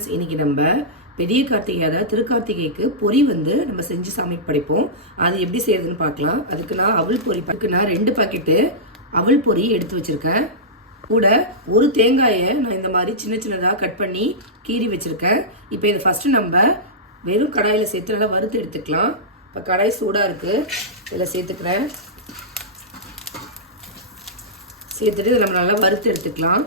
Friends, இன்னைக்கு நம்ம பெரிய கார்த்திகை அதாவது திருக்கார்த்திகைக்கு பொரி வந்து நம்ம செஞ்சு சாமிக்கு படைப்போம். அது எப்படி செய்யறதுன்னு பார்க்கலாம். அதுக்கு நான் அவல் பொரி 2 பாக்கெட்டு அவல் பொரி எடுத்து வச்சிருக்கேன். கூட ஒரு தேங்காயை நான் இந்த மாதிரி சின்ன சின்னதாக கட் பண்ணி கீறி வச்சிருக்கேன். இப்போ இதை ஃபர்ஸ்ட் நம்ம வெறும் கடாயில் சேர்த்து நல்லா வறுத்து எடுத்துக்கலாம். இப்போ கடாய் சூடாக இருக்கு, இதில் சேர்த்துக்கிறேன். சேர்த்துட்டு இதை நம்ம நல்லா வறுத்து எடுத்துக்கலாம்.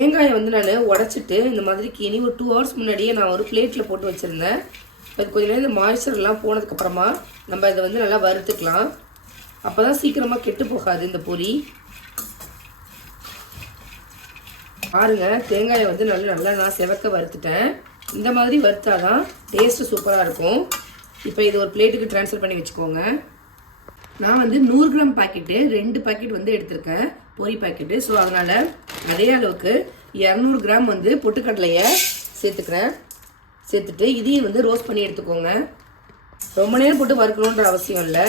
தேங்காயை வந்து நான் உடச்சிட்டு இந்த மாதிரி கீனி ஒரு 2 hours முன்னாடியே நான் ஒரு பிளேட்டில் போட்டு வச்சுருந்தேன். அது கொஞ்சம் நேரம் இந்த மாய்ச்சர்லாம் போனதுக்கப்புறமா நம்ம இதை வந்து நல்லா வறுத்துக்கலாம். அப்போ தான் சீக்கிரமாக கெட்டு போகாது இந்த பொரி. பாருங்கள், தேங்காயை வந்து நல்லா நான் செவக்க வறுத்துட்டேன். இந்த மாதிரி வறுத்தாதான் டேஸ்ட்டு சூப்பராக இருக்கும். இப்போ இது ஒரு பிளேட்டுக்கு ட்ரான்ஸ்ஃபர் பண்ணி வச்சுக்கோங்க. நான் வந்து 100 கிராம் பாக்கெட்டு 2 பாக்கெட் வந்து எடுத்திருக்கேன், பொரி பாக்கெட்டு. ஸோ அதனால் அதே அளவுக்கு 200 கிராம் வந்து பொட்டுக்கடலையை சேர்த்துக்கிறேன். சேர்த்துட்டு இதையும் வந்து ரோஸ்ட் பண்ணி எடுத்துக்கோங்க. ரொம்ப நேரம் போட்டு வறுக்கணுன்ற அவசியம் இல்லை.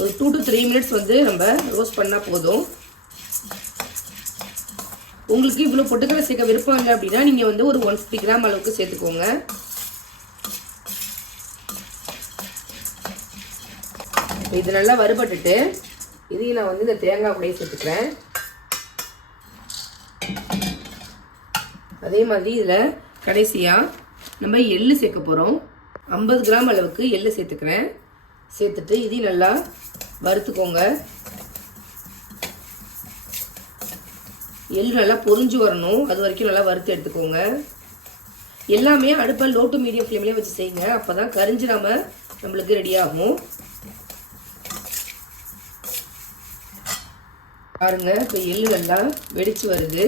ஒரு 2 to 3 minutes வந்து நம்ம ரோஸ்ட் பண்ணால் போதும். உங்களுக்கு இவ்வளோ பொட்டுக்கடலை சேர்க்க விருப்பம் இல்லை அப்படின்னா நீங்கள் வந்து ஒரு 150 கிராம் அளவுக்கு சேர்த்துக்கோங்க. இது நல்லா வறுபட்டுட்டு இதையும் நான் வந்து இந்த தேங்காய் கூடயே சேர்த்துக்கிறேன். அதே மாதிரி இதில் கடைசியாக நம்ம எள்ளு சேர்க்க போகிறோம். 50 கிராம் அளவுக்கு எள்ளு சேர்த்துக்கிறேன். சேர்த்துட்டு இதையும் நல்லா வறுத்துக்கோங்க. எள்ளு நல்லா பொரிஞ்சு வரணும், அது வரைக்கும் நல்லா வறுத்து எடுத்துக்கோங்க. எல்லாமே அடுப்பில் லோ டு மீடியம் ஃப்ளேம்லேயே வச்சு செய்யுங்க. அப்போ தான் கரிஞ்சிடாம நம்மளுக்கு ரெடி ஆகும். பாருங்க, இப்போ எள்ளு நல்லா வெடிச்சு வருது.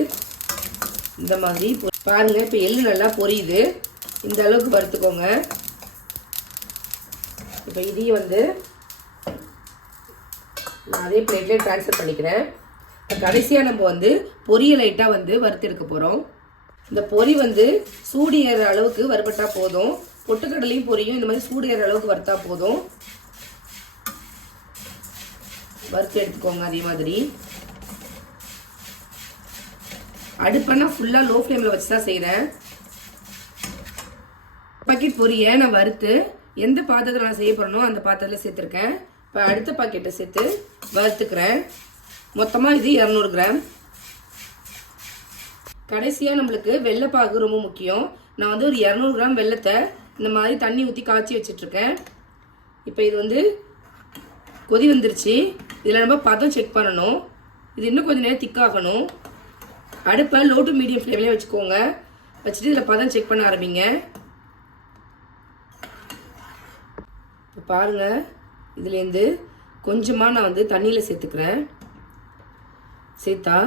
இந்த மாதிரி பாருங்க, இப்போ எள்ளு நல்லா பொரியுது. இந்த அளவுக்கு வறுத்துக்கோங்க. இப்போ இதையும் வந்து நான் அதே பிளேட்லேயே ட்ரான்ஸ்ஃபர் பண்ணிக்கிறேன். இப்போ கடைசியாக நம்ம வந்து பொரியை லைட்டாக வந்து வறுத்து எடுக்க போகிறோம். இந்த பொரி வந்து சூடு ஏற அளவுக்கு வறுபட்டா போதும். பொட்டுக்கடலையும் பொரியும் இந்த மாதிரி சூடு ஏற அளவுக்கு வறுத்தா போதும். வறுத்து எடுத்துக்கோங்க. அதே மாதிரி அடுப்பை நான் ஃபுல்லாக லோ ஃப்ளேமில் வச்சு தான் செய்கிறேன். பாக்கெட் பொரியை நான் வறுத்து எந்த பாத்திரத்தில் நான் செய்ய போகிறேனோ அந்த பாத்திரத்தில் சேர்த்துருக்கேன். இப்போ அடுத்த பாக்கெட்டை சேர்த்து வறுத்துக்கிறேன். மொத்தமாக இது 200 கிராம். கடைசியாக நம்மளுக்கு வெள்ளைப்பாகு ரொம்ப முக்கியம். நான் வந்து ஒரு 200 கிராம் வெள்ளத்தை இந்த மாதிரி தண்ணி ஊற்றி காய்ச்சி வச்சிட்ருக்கேன். இப்போ இது வந்து கொதி வந்துருச்சு. இதில் நம்ம பதம் செக் பண்ணணும். இது இன்னும் கொஞ்சம் நேரம் திக்காகணும். அடுப்பை லோ டு மீடியம் ஃப்ளேம்லேயே வச்சுக்கோங்க. வச்சுட்டு இதில் பதம் செக் பண்ண ஆரம்பிங்க. இப்போ பாருங்கள், இதுலேருந்து கொஞ்சமாக நான் வந்து தண்ணியில் சேர்த்துக்கிறேன். சேர்த்தா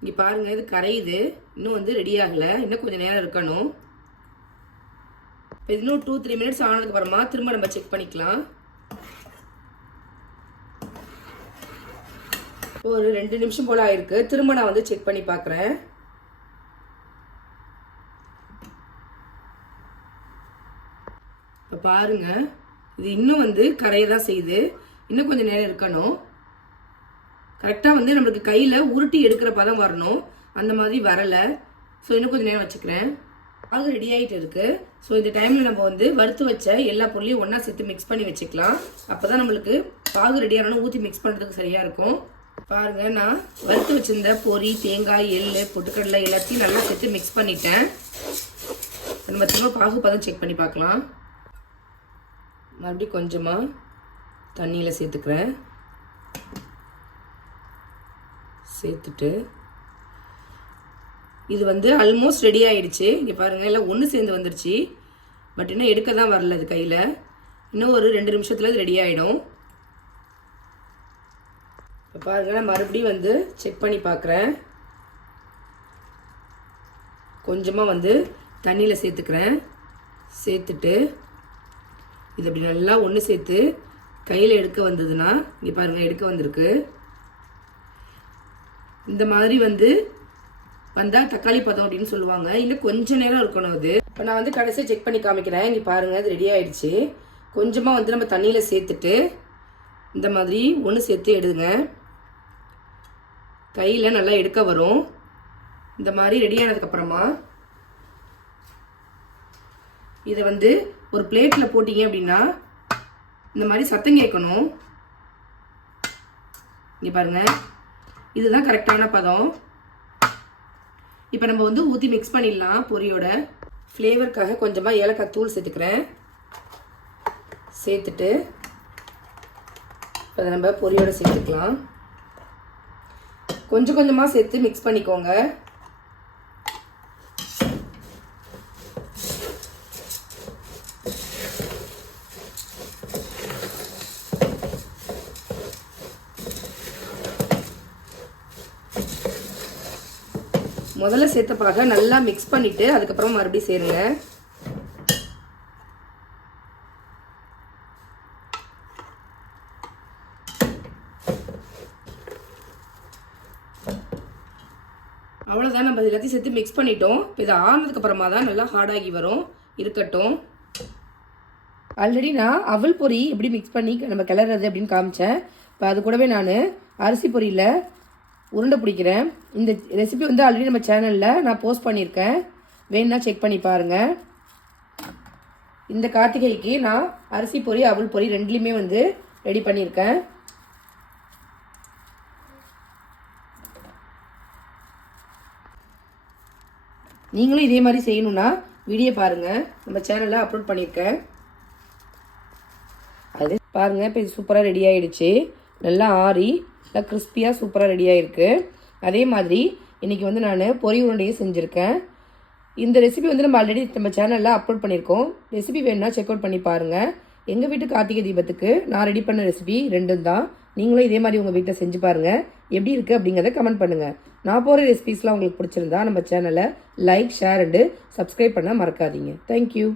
இங்கே பாருங்கள், இது கரையுது. இன்னும் வந்து ரெடி ஆகலை, இன்னும் கொஞ்சம் நேரம் இருக்கணும். இப்போ இன்னும் 2-3 minutes ஆனதுக்கு அப்புறமா திரும்ப நம்ம செக் பண்ணிக்கலாம். ஒரு 2 நிமிஷம் போல் ஆயிருக்கு. திரும்ப நான் வந்து செக் பண்ணி பார்க்குறேன். இப்போ பாருங்க, இது இன்னும் வந்து கரையை தான் செய்யுது. இன்னும் கொஞ்சம் நேரம் இருக்கணும். கரெக்டாக வந்து நம்மளுக்கு கையில் உருட்டி எடுக்கிற பதம் வரணும். அந்த மாதிரி வரலை. ஸோ இன்னும் கொஞ்சம் நேரம் வச்சுக்கிறேன். பாகு ரெடி ஆகிட்டு இருக்கு. ஸோ இந்த டைமில் நம்ம வந்து வறுத்து வச்ச எல்லா பொருளையும் ஒன்றா சேர்த்து மிக்ஸ் பண்ணி வச்சுக்கலாம். அப்போ தான் நம்மளுக்கு பாகு ரெடி ஆனாலும் ஊற்றி மிக்ஸ் பண்ணுறதுக்கு சரியாக இருக்கும். பாருங்க, நான் வறுத்து வச்சிருந்த பொரி, தேங்காய், எள்ளு, பொட்டுக்கடலை எல்லாத்தையும் நல்லா சேர்த்து மிக்ஸ் பண்ணிட்டேன். நம்ம திரும்ப பாகு பதம் செக் பண்ணி பார்க்கலாம். மறுபடியும் கொஞ்சமாக தண்ணியில் சேர்த்துக்கிறேன். சேர்த்துட்டு இது வந்து ஆல்மோஸ்ட் ரெடி ஆகிடுச்சு. இங்கே பாருங்கள், எல்லாம் ஒன்று சேர்ந்து வந்துருச்சு. பட் இன்னும் எடுக்க தான் வரல இது கையில். இன்னும் ஒரு 2 நிமிஷத்தில் இது ரெடி ஆகிடும். இப்போ பாருங்கள், நான் மறுபடியும் வந்து செக் பண்ணி பார்க்குறேன். கொஞ்சமாக வந்து தண்ணியில் சேர்த்துக்கிறேன். சேர்த்துட்டு இது அப்படி நல்லா ஒன்று சேர்த்து கையில் எடுக்க வந்ததுன்னா இங்கே பாருங்கள், எடுக்க வந்திருக்கு. இந்த மாதிரி வந்து வந்தால் தக்காளி பதம் அப்படின்னு சொல்லுவாங்க. இன்னும் கொஞ்சம் நேரம் இருக்கணும் அது. இப்போ நான் வந்து கடைசியாக செக் பண்ணி காமிக்கிறேன். இங்கே பாருங்கள், அது ரெடி ஆகிடுச்சு. கொஞ்சமாக வந்து நம்ம தண்ணியில் சேர்த்துட்டு இந்த மாதிரி ஒன்று சேர்த்து எடுங்க. கையில் நல்லா எடுக்க வரும். இந்த மாதிரி ரெடி ஆனதுக்கப்புறமா இதை வந்து ஒரு பிளேட்டில் போட்டிங்க அப்படின்னா இந்த மாதிரி சத்தம் கேட்கணும். இங்கே பாருங்கள், இதுதான் கரெக்டான பதம். இப்போ நம்ம வந்து ஊற்றி மிக்ஸ் பண்ணிடலாம். பொரியோட ஃப்ளேவருக்காக கொஞ்சமாக ஏலக்காய் தூள் சேர்த்துக்கிறேன். சேர்த்துட்டு இப்போ நம்ம பொரியோட சேர்த்துக்கலாம். கொஞ்சம் கொஞ்சமாக சேர்த்து மிக்ஸ் பண்ணிக்கோங்க. முதல்ல சேர்த்தப்பாக நல்லா மிக்ஸ் பண்ணிவிட்டு அதுக்கப்புறம் மறுபடியும் சேருங்க. அவ்வளோதான், நம்ம எல்லாத்தையும் சேர்த்து மிக்ஸ் பண்ணிட்டோம். இப்போ இது ஆனதுக்கப்புறமா தான் நல்லா ஹார்டாகி வரும். இருக்கட்டும். ஆல்ரெடி நான் அவல் பொரி எப்படி மிக்ஸ் பண்ணி நம்ம கிளறது அப்படின்னு காமிச்சேன். இப்போ அது கூடவே நான் அரிசி பொரியில் உருண்டை பிடிக்கிறேன். இந்த ரெசிபி வந்து ஆல்ரெடி நம்ம சேனலில் நான் போஸ்ட் பண்ணியிருக்கேன், வேணுன்னா செக் பண்ணி பாருங்கள். இந்த கார்த்திகைக்கு நான் அரிசி பொரி அவல் பொரி ரெண்டுலேயுமே வந்து ரெடி பண்ணியிருக்கேன். நீங்களும் இதே மாதிரி செய்யணுன்னா வீடியோ பாருங்கள், நம்ம சேனலில் அப்லோட் பண்ணியிருக்கேன். அது பாருங்கள், இப்போ இது சூப்பராக ரெடி ஆகிடுச்சு. நல்லா ஆறி நல்லா கிறிஸ்பியாக சூப்பராக ரெடி ஆகிருக்கு. அதே மாதிரி இன்றைக்கி வந்து நான் பொரி உருண்டையும் செஞ்சுருக்கேன். இந்த ரெசிபி வந்து நம்ம ஆல்ரெடி நம்ம சேனலில் அப்லோட் பண்ணியிருக்கோம். ரெசிபி வேணுன்னா செக் அவுட் பண்ணி பாருங்கள். எங்கள் வீட்டு கார்த்திகை தீபத்துக்கு நான் ரெடி பண்ண ரெசிபி ரெண்டும் தான். நீங்களும் இதே மாதிரி உங்கள் வீட்டில் செஞ்சு பாருங்கள். எப்படி இருக்குது அப்படிங்கிறத கமெண்ட் பண்ணுங்கள். நான் போகிற ரெசிபிஸ்லாம் உங்களுக்கு பிடிச்சிருந்தா நம்ம சேனலை லைக், ஷேர் அண்டு சப்ஸ்கிரைப் பண்ண மறக்காதீங்க. தேங்க்யூ.